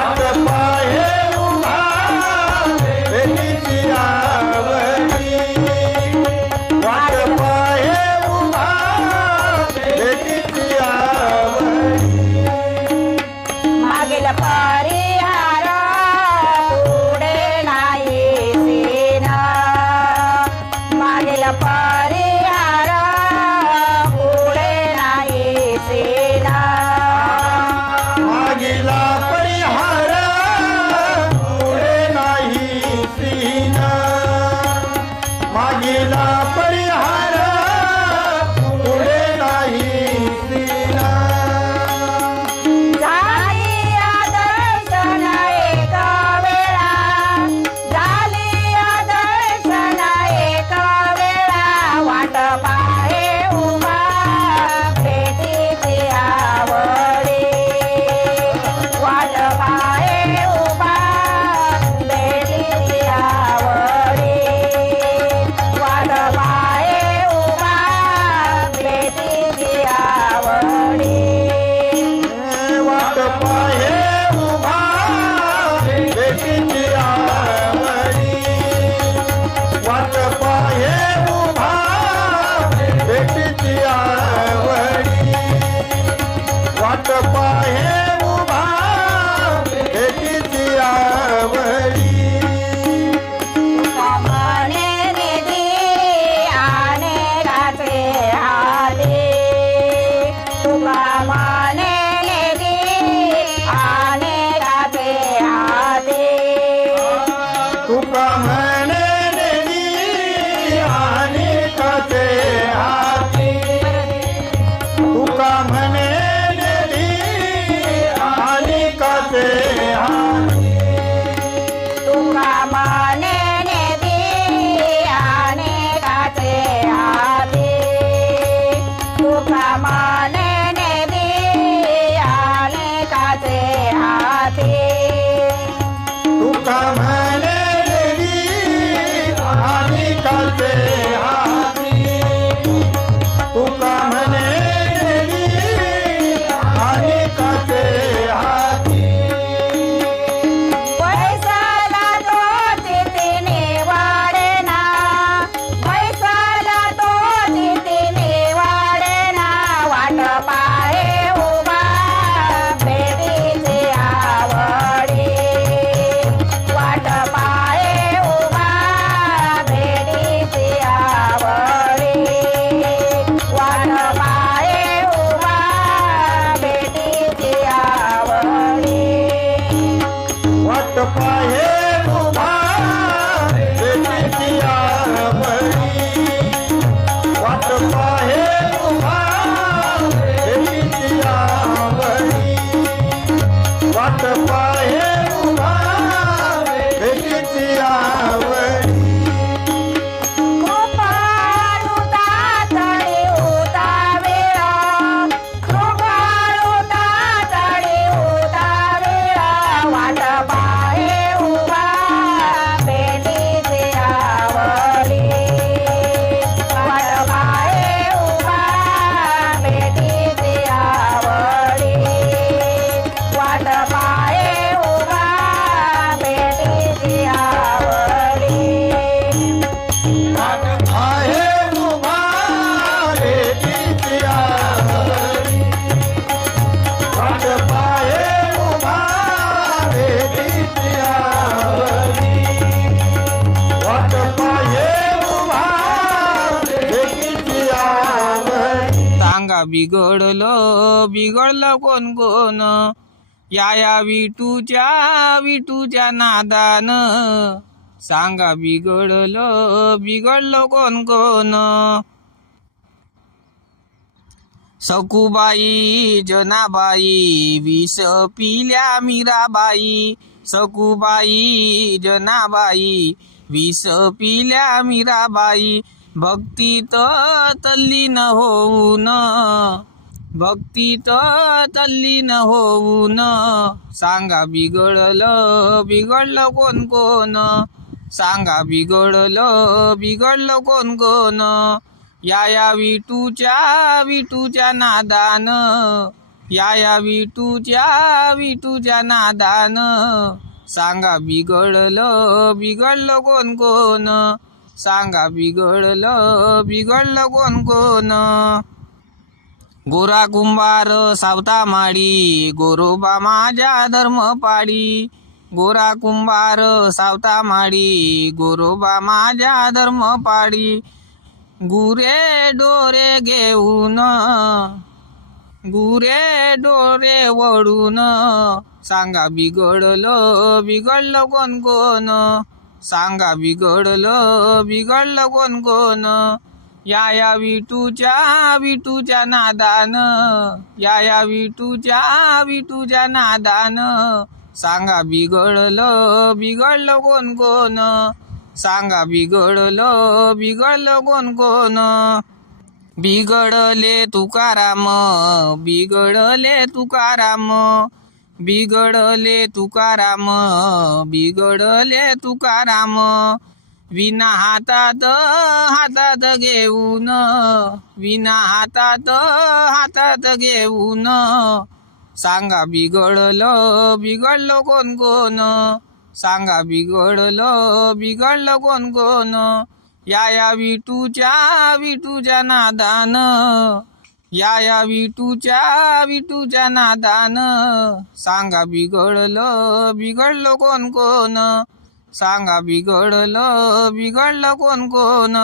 वाट पाहे उभा भेटीची आवडी वाट पाहे उभा भेटीची आवडी मागील परिहार पुढे नाही सेना मागील परिहार पुढे नाही सेना मागीला परिहार पुढे नाही सीना मागीला परिहार पुढे नाही सीना झाली आदर्शन एक वेळा झाली आदर्शन एक वेळा वाट पाहे उभा भेटीची आवडी वाट पाहे उभा भेटीची आवडी वाट पाहे उभा भेटीची आवडी वाट पाहे उभा भेटीची आवडी वाट पाहे उभा भेटीची आवडी वाट पाहे उभा भेटीची आवडी मने निधी अनेकाचे हाती तुका मने निधी अनेकाचे हाती तुका म्हणे नेली आणि कसे हाती तुका म्हणे नेली आणि कसे हाती तुका मने निधी अनेकाचे हाती तुका मने निधी अनेकाचे हाती तुका म्हणे नेली आणि कसे हाती तुका म्हणे नेली आणि कसे हाती पैसाला तो चितीने वाढेना पैसाला तो चितीने वाढेना वाट पाहे उभा भेटीची आवडी वाट पाहे उभा भेटीची आवडी वाट पाहे उभा भेटीची आवडी वाट पाहे उभा भेटीची आवडी वाट पाहे उभा भेटीची आवडी वाट पाहे उभा भेटीची आवडी कृपाळुता तळी होता वेळ कृपाळुता तळी होता वेळ वाट पाहे उभा भेटीची आवडी वाट पाहे उभा भेटीची आवडी वाट पाहे उभा भेटीची आवडी वाट पाहे उभा भेटीची आवडी वाट पाहे उभा भेटीची आवडी वाट पाहे उभा भेटीची आवडी सांगा बिघडलं कोण कोण या विटूच्या नादान सांगा बिघडलं कोण कोण सकुबाई जनाबाई विष पिल्या मीराबाई सकुबाई जनाबाई विष पिल्या मीराबाई भक्तीत तल्लीन होऊन सांगा बिघडलं कोण कोण सांगा बिघडलं कोण कोण या विटूच्या नादान या विटूच्या नादान सांगा बिघडलं कोण कोण सांगा बिघडलं कोण कोण गोरा कुंभार सावता माडी गोरोबा माझ्या धर्म पाडी गोरा कुंभार सावता माडी गोरोबा माझ्या धर्म पाडी गुरे डोरे वळून सांगा बिघडलं कोण कोण सांगा बिघडलं कोण कोण या विटूच्या नादान या विटूच्या नादान सांगा बिघडलं कोण कोण सांगा बिघडलं कोण कोण बिघडले तुकाराम बिघडले तुकाराम विना हातात घेऊन सांगा बिघडलं कोण कोण सांगा बिघडलं कोण कोण या विटूच्या नादान या विटूच्या नादान सांगा बिघडलं कोण कोण सांगा बिघडलं कोण कोण